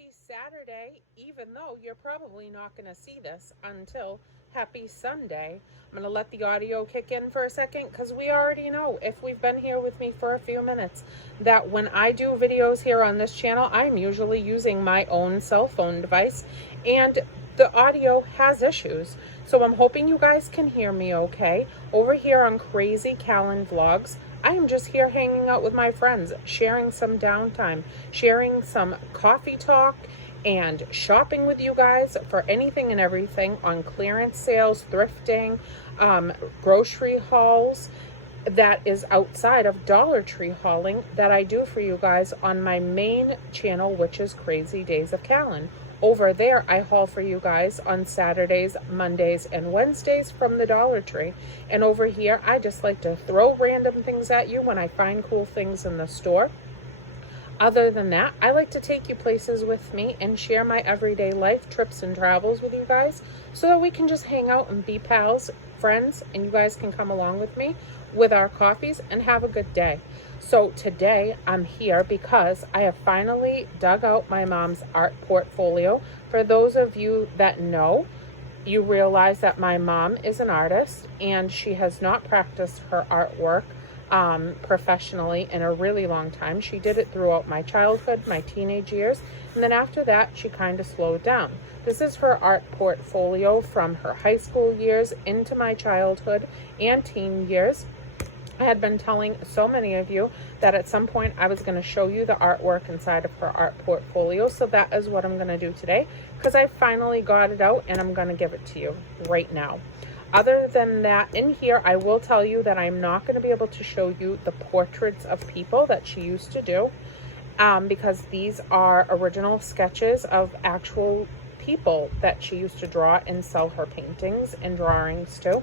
happy Saturday, even though you're probably not going to see this until happy Sunday. I'm going to let the audio kick in for a second because we already know, if we've been here with me for a few minutes, that when I do videos here on this channel, I'm usually using my own cell phone device and the audio has issues. So I'm hoping you guys can hear me okay. Over here on Crazy Callan Vlogs, I am just here hanging out with my friends, sharing some downtime, sharing some coffee talk, and shopping with you guys for anything and everything on clearance sales, thrifting, grocery hauls that is outside of Dollar Tree hauling that I do for you guys on my main channel, which is Crazy Days of Callan. Over there, I haul for you guys on Saturdays, Mondays, and Wednesdays from the Dollar Tree. And over here, I just like to throw random things at you when I find cool things in the store. Other than that, I like to take you places with me and share my everyday life, trips, and travels with you guys so that we can just hang out and be pals, friends, and you guys can come along with me with our coffees and have a good day. So today I'm here because I have finally dug out my mom's art portfolio. For those of you that know, you realize that my mom is an artist and she has not practiced her artwork professionally in a really long time. She did it throughout my childhood, my teenage years, and then after that she kind of slowed down. This is her art portfolio from her high school years into my childhood and teen years. I had been telling so many of you that at some point I was going to show you the artwork inside of her art portfolio, so that is what I'm going to do today because I finally got it out and I'm going to give it to you right now. Other than that, in here, I will tell you that I'm not going to be able to show you the portraits of people that she used to do because these are original sketches of actual people that she used to draw and sell her paintings and drawings to.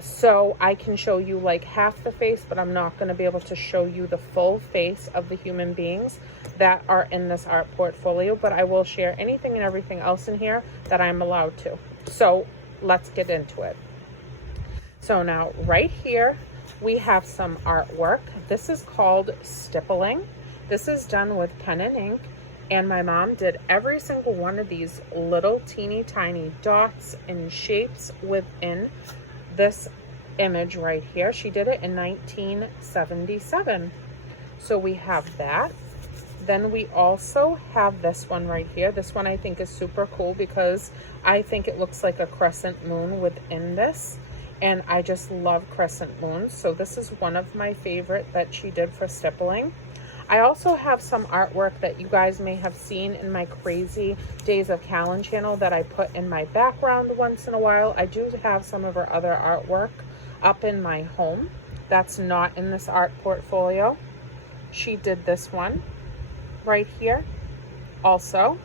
So I can show you like half the face, but I'm not going to be able to show you the full face of the human beings that are in this art portfolio, but I will share anything and everything else in here that I'm allowed to. So let's get into it. So now right here, we have some artwork. This is called stippling. This is done with pen and ink. And my mom did every single one of these little teeny tiny dots and shapes within this image right here. She did it in 1977. So we have that. Then we also have this one right here. This one I think is super cool because I think it looks like a crescent moon within this. And I just love crescent moons. So this is one of my favorite that she did for stippling. I also have some artwork that you guys may have seen in my Crazy Days of Callan channel that I put in my background once in a while. I do have some of her other artwork up in my home. That's not in this art portfolio. She did this one right here also.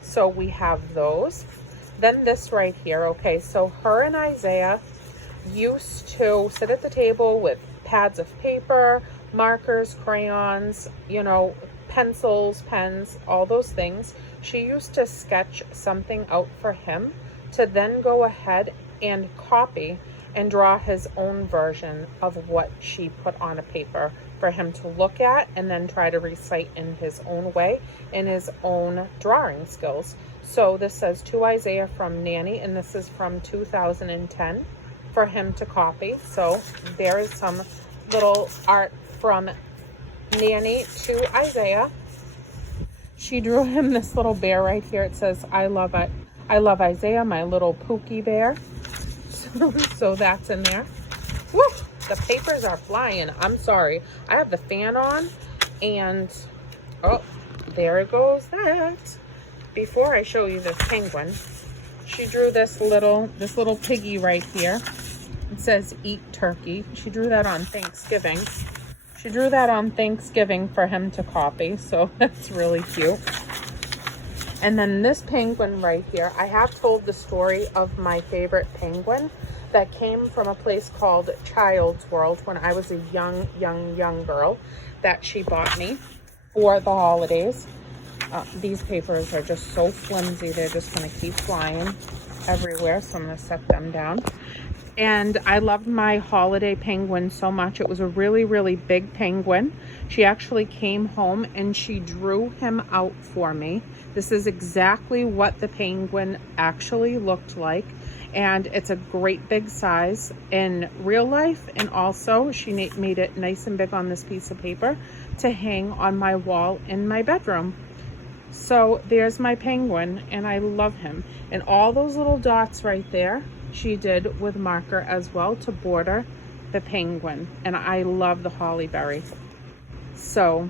So we have those. Then this right here. Okay, so her and Isaiah used to sit at the table with pads of paper, markers, crayons, you know, pencils, pens, all those things. She used to sketch something out for him to then go ahead and copy and draw his own version of what she put on a paper for him to look at and then try to recite in his own way, in his own drawing skills. So this says, to Isaiah from Nanny, and this is from 2010 for him to copy. So there is some little art from Nanny to Isaiah. She drew him this little bear right here. It says, I love Isaiah, my little Pookie bear. So that's in there. Woo! The papers are flying. I'm sorry. I have the fan on and oh, there goes that. Before I show you this penguin, she drew this little piggy right here. It says eat turkey. She drew that on Thanksgiving. She drew that on Thanksgiving for him to copy. So that's really cute. And then this penguin right here, I have told the story of my favorite penguin that came from a place called Child's World when I was a young girl that she bought me for the holidays. These papers are just so flimsy. They're just going to keep flying everywhere. So I'm going to set them down. And I loved my holiday penguin so much. It was a really big penguin. She actually came home and she drew him out for me. This is exactly what the penguin actually looked like. And it's a great big size in real life. And also she made it nice and big on this piece of paper to hang on my wall in my bedroom. So there's my penguin, and I love him. And all those little dots right there, she did with marker as well to border the penguin. And I love the holly berry. So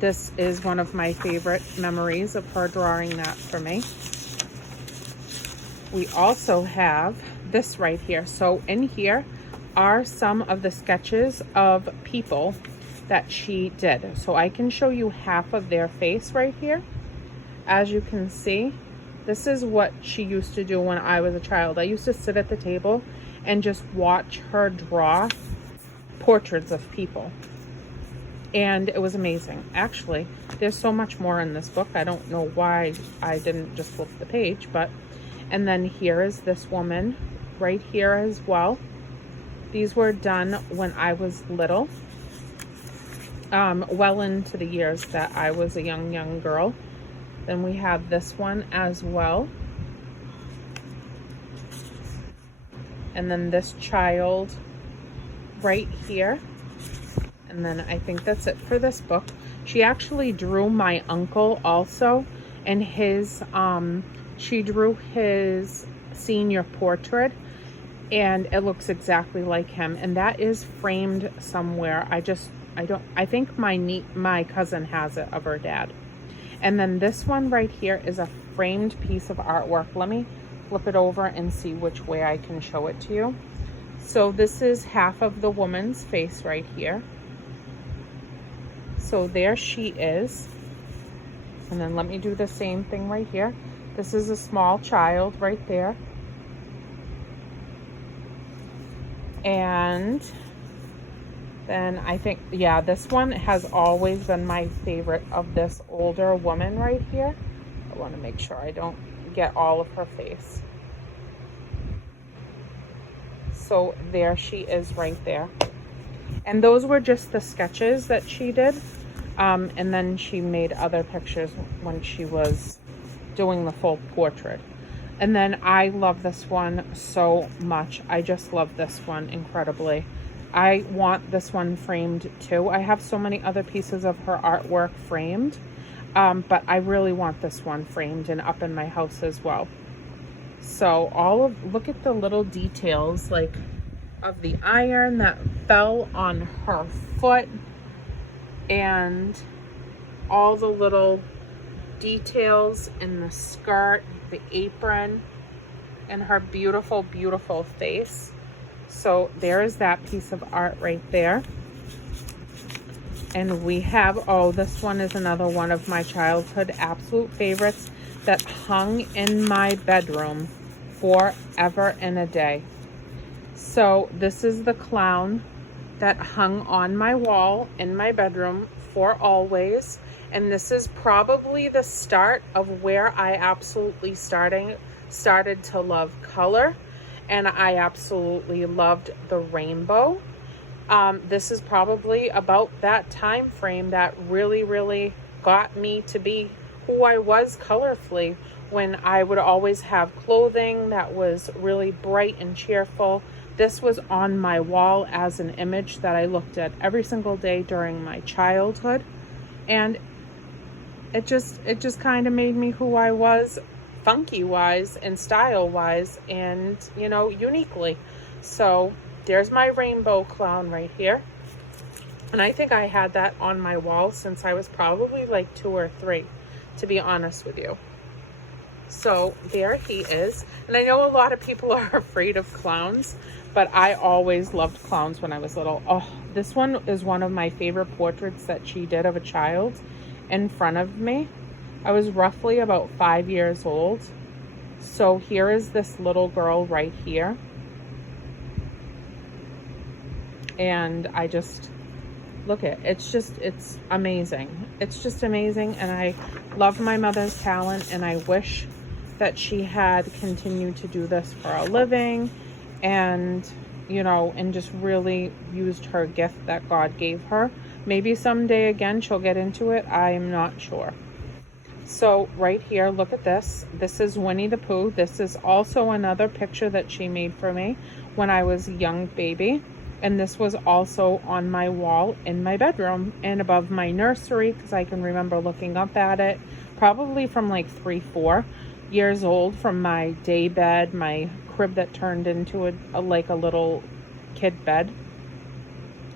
this is one of my favorite memories of her drawing that for me. We also have this right here. So in here are some of the sketches of people that she did. So I can show you half of their face right here. As you can see, this is what she used to do when I was a child. I used to sit at the table and just watch her draw portraits of people. And it was amazing. Actually, there's so much more in this book. I don't know why I didn't just flip the page, but, and then here is this woman right here as well. These were done when I was little. Well into the years that I was a young girl. Then we have this one as well. And then this child right here. And then I think that's it for this book. She actually drew my uncle also, and his, she drew his senior portrait, and it looks exactly like him. And that is framed somewhere. I think my cousin has it of her dad. And then this one right here is a framed piece of artwork. Let me flip it over and see which way I can show it to you. So this is half of the woman's face right here. So there she is. And then let me do the same thing right here. This is a small child right there. And then I think, yeah, this one has always been my favorite of this older woman right here. I want to make sure I don't get all of her face. So there she is right there. And those were just the sketches that she did. And then she made other pictures when she was doing the full portrait. And then I love this one so much. I just love this one incredibly. I want this one framed too. I have so many other pieces of her artwork framed, but I really want this one framed and up in my house as well. So look at the little details like of the iron that fell on her foot, and all the little details in the skirt, the apron, and her beautiful, beautiful face. So there is that piece of art right there. And we have, oh, this one is another one of my childhood absolute favorites that hung in my bedroom forever and a day. So this is the clown that hung on my wall in my bedroom for always. And this is probably the start of where I absolutely started to love color. And I absolutely loved the rainbow. This is probably about that time frame that really got me to be who I was colorfully, when I would always have clothing that was really bright and cheerful. This was on my wall as an image that I looked at every single day during my childhood. And it just kind of made me who I was, funky wise and style wise, and uniquely. So there's my rainbow clown right here, and I think I had that on my wall since I was probably like 2 or 3, to be honest with you. So there he is. And I know a lot of people are afraid of clowns, but I always loved clowns when I was little. Oh, this one is one of my favorite portraits that she did of a child in front of me. I was roughly about 5 years old. So here is this little girl right here. And I just, look at it. It's amazing. It's just amazing. And I love my mother's talent, and I wish that she had continued to do this for a living, and and just really used her gift that God gave her Maybe someday again she'll get into it. I am not sure. So right here, look at this. This is Winnie the Pooh. This is also another picture that she made for me when I was a young baby. And this was also on my wall in my bedroom and above my nursery, because I can remember looking up at it probably from like 3-4 years old, from my day bed, my crib that turned into like a little kid bed.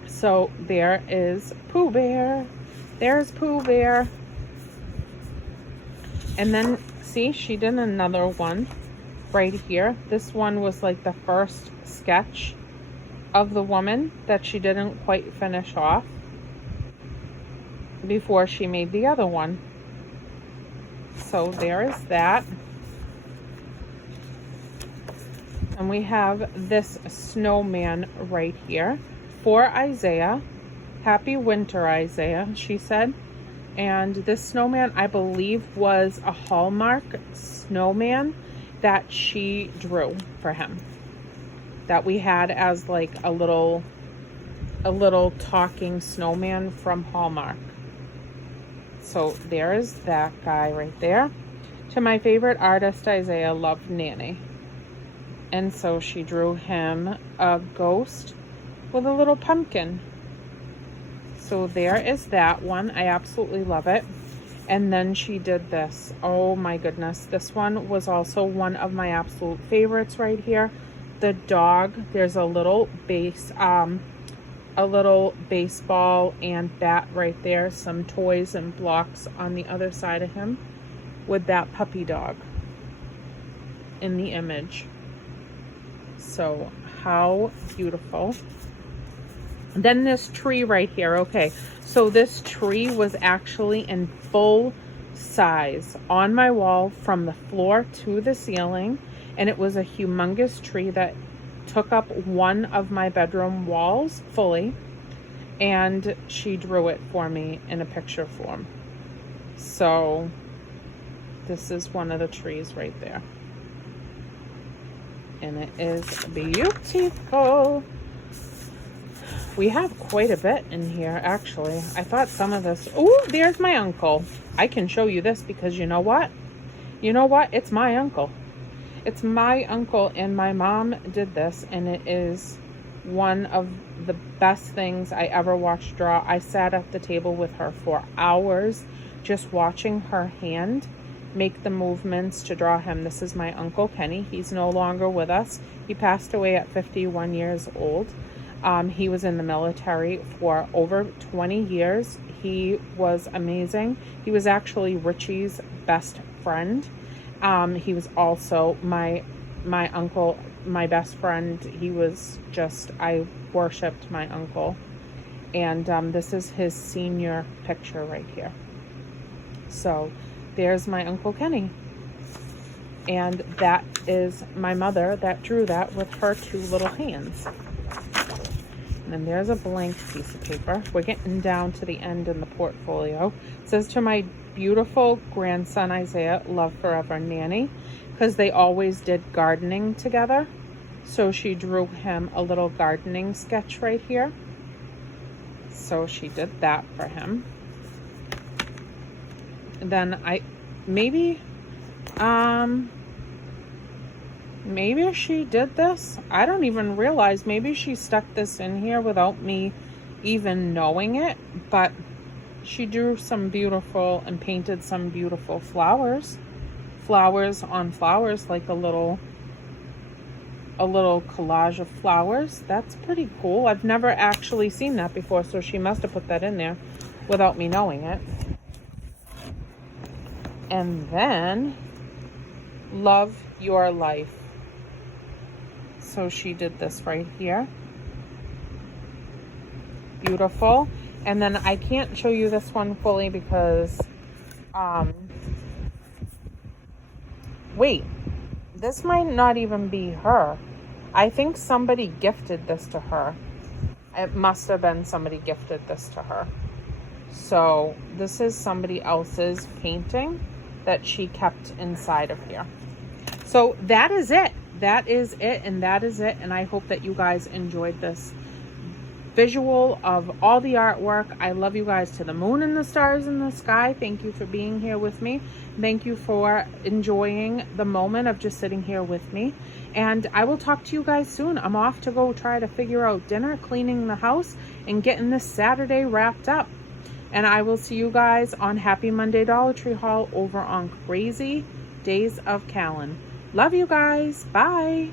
So there is Pooh Bear. There's Pooh Bear. And then, see, she did another one right here. This one was like the first sketch of the woman that she didn't quite finish off before she made the other one. So there is that. And we have this snowman right here for Isaiah. Happy winter, Isaiah, she said. And this snowman, I believe, was a Hallmark snowman that she drew for him, that we had as like a little talking snowman from Hallmark. So there is that guy right there. To my favorite artist, Isaiah loved Nanny. And so she drew him a ghost with a little pumpkin. So there is that one. I absolutely love it. And then she did this. Oh my goodness. This one was also one of my absolute favorites right here. The dog. There's a little baseball and bat right there. Some toys and blocks on the other side of him with that puppy dog in the image. So how beautiful. Then this tree right here. Okay, so this tree was actually in full size on my wall from the floor to the ceiling, and it was a humongous tree that took up one of my bedroom walls fully, and she drew it for me in a picture form. So this is one of the trees right there, and it is beautiful. We have quite a bit in here, actually. I thought some of this... Oh, there's my uncle. I can show you this because you know what? You know what? It's my uncle. It's my uncle, and my mom did this, and it is one of the best things I ever watched draw. I sat at the table with her for hours just watching her hand make the movements to draw him. This is my Uncle Kenny. He's no longer with us. He passed away at 51 years old. He was in the military for over 20 years. He was amazing. He was actually Richie's best friend. He was also my uncle, my best friend. He was just, I worshipped my uncle. And this is his senior picture right here. So there's my Uncle Kenny. And that is my mother that drew that with her two little hands. And then there's a blank piece of paper. We're getting down to the end in the portfolio. It says, to my beautiful grandson Isaiah, love forever, Nanny, because they always did gardening together. So she drew him a little gardening sketch right here. So she did that for him. And then maybe she did this. I don't even realize. Maybe she stuck this in here without me even knowing it. But she drew some beautiful and painted some beautiful flowers. Flowers on flowers, like a little collage of flowers. That's pretty cool. I've never actually seen that before, so she must have put that in there without me knowing it. And then, love your life. So she did this right here. Beautiful. And then I can't show you this one fully because, wait, this might not even be her. I think somebody gifted this to her. It must have been somebody gifted this to her. So this is somebody else's painting that she kept inside of here. So that is it. That is it, and that is it. And I hope that you guys enjoyed this visual of all the artwork. I love you guys to the moon and the stars in the sky. Thank you for being here with me. Thank you for enjoying the moment of just sitting here with me. And I will talk to you guys soon. I'm off to go try to figure out dinner, cleaning the house, and getting this Saturday wrapped up. And I will see you guys on Happy Monday Dollar Tree haul over on Crazy Days of Callan. Love you guys. Bye.